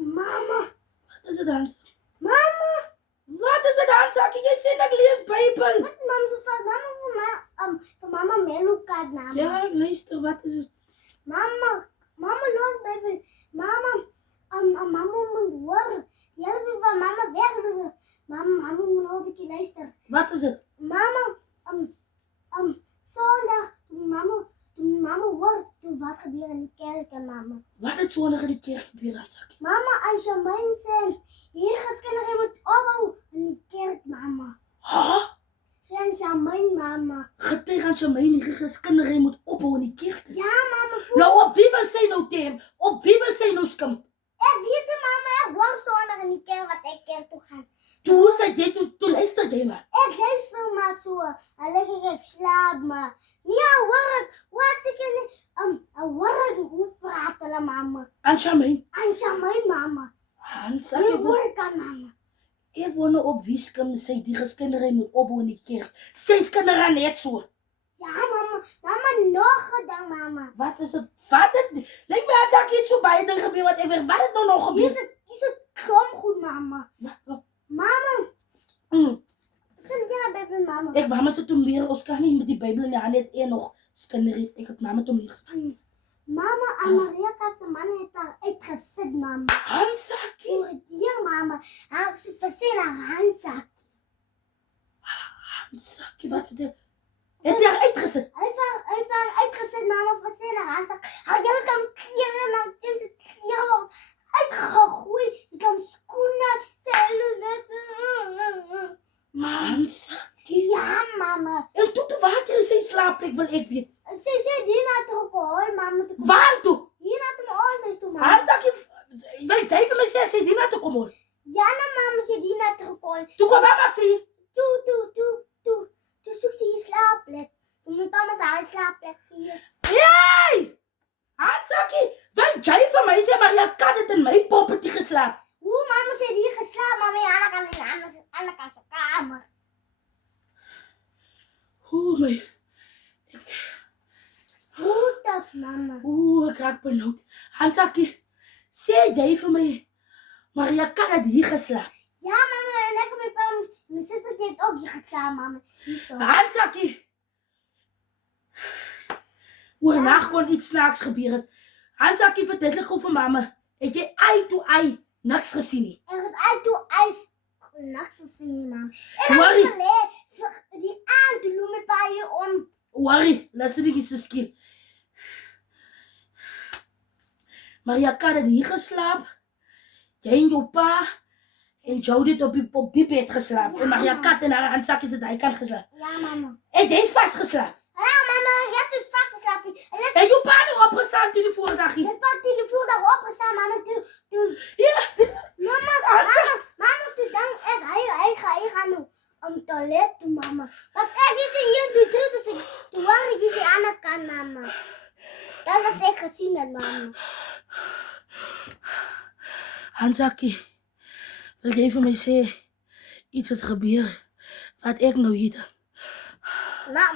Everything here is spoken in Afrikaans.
Mama. Wat is dit, Hans? Mama. Wat is dit, Hansakie? Jy sê ek lees Bybel. Wat mama so van mama vir mama Melukat naam. Ja, ek luister, wat is dit? Mama los baby. Mama moet hoor. Jy wil van mama weg dus. Mama moet nou 'n bietjie luister. Wat is dit? Mama Sondag toen mama hoor toe wat gebeur in die kerk en mama. Wat het Sondag in die kerk gebeur, Hansakie? Mama en Shamaine sê hier geskinders moet opbou in die kerk mama. Ha? Sê en Shamaine mama. Getuig aan Shamaine, die geskinders hy moet ophou in die kerk. Ja mama. Nou op wie wil sy nou teen? Op wie wil sy nou skim? Ek weet het mama, ek hoor Sondag in die kerk wat ek kerk toe gaan. Toe sê jy, toe luister jy maar. Ek luister maar so. Alleen ek slaap maar. Nee, wat sê jy nie? Hoe praat hulle mama? Aan Shamaine. En Shamaine mama. Hansakie, Jy hoor kan mama. ek wonder op wie skim sy die geskinders hy moet ophou in die kerk. Sy skinders net so. Ja mama nog gedang mama. Wat is dit? Wat het? Lyk my Hansakie het so baie ding gebeur wat ek weet. Wat het nou nog Hier gebeur? is dit klom goed mama. Wat? Mama, sien jy na Bybel mama? Ek mama se toe leer, ons kan nie met die Bybel in die hand het en nog skinderie. Ek het mama toe leer. Mama en Maria Kat se man het daar uitgesit mama. Hansakie. O, die mama. Hy sê vir haar handsak. Hansakie, wat het het jy uitgesit? Hy het haar uitgesit mama vir haar handsak. Hy het kan klere na dit klere uitgegooi. Dit kan skoene, sê hulle. Hansakie. Ja mama. En toe water sy slaapplek wil ek weet. Sy Dina toe gehoor mama toe kom. Waar toe? Hier na toe ons huis toe mama. Hansakie, wil jy vir my sê sy die na toe kom hoor? Ja na mama sy Dina toe gekom. Toe kom wat sê? Toe soek sy hier slaapplek. Toe moet mama vir haar slaapplek gee. Hey! Hansakie, wil jy vir my sê Maria Kat het in my poppetjie geslaap? Hoe mama sê die geslaap, mama aan die ander kant se kamer. Hoe my. Hoe tof mama. Ek raak benoud. Hansakie, sê jy vir my Maria Kat het hier geslaap? Ja mama, en ek en my pa en my suster het ook hier geslaap mama. Hierso. Hansakie. Oornag kon iets snaaks gebeur het. Hansakie, verduidelik gou vir mamma. Het jy eye to eye niks gesien nie? Ek het uit toe ys niks gesien nie mama. En Worry. ek gelê vir die aand toe loop my pa hier om. Worry, luister net eens skiel. Maria Kat het hier geslaap. Jy en jou pa en Jody het op die bed geslaap. Ja, En Maria mama. Kat en haar Hansakie het hy kan geslaap. Ja mama. En jy is vasgeslaap. Ja mama, ek het vasgeslaap. En ek En jou pa nie opgestaan teen die voordag hier. my pa het die voordag opgestaan mama toe. Ja. Mama, toe dan ek hy gaan nou om toilet toe mama. Want ek is hier toe dus ek toe waar ek die ander kant mama. Dat wat ek gesien het mama. Hansakie, wil jy vir my sê iets het gebeur wat ek nou hier. Mama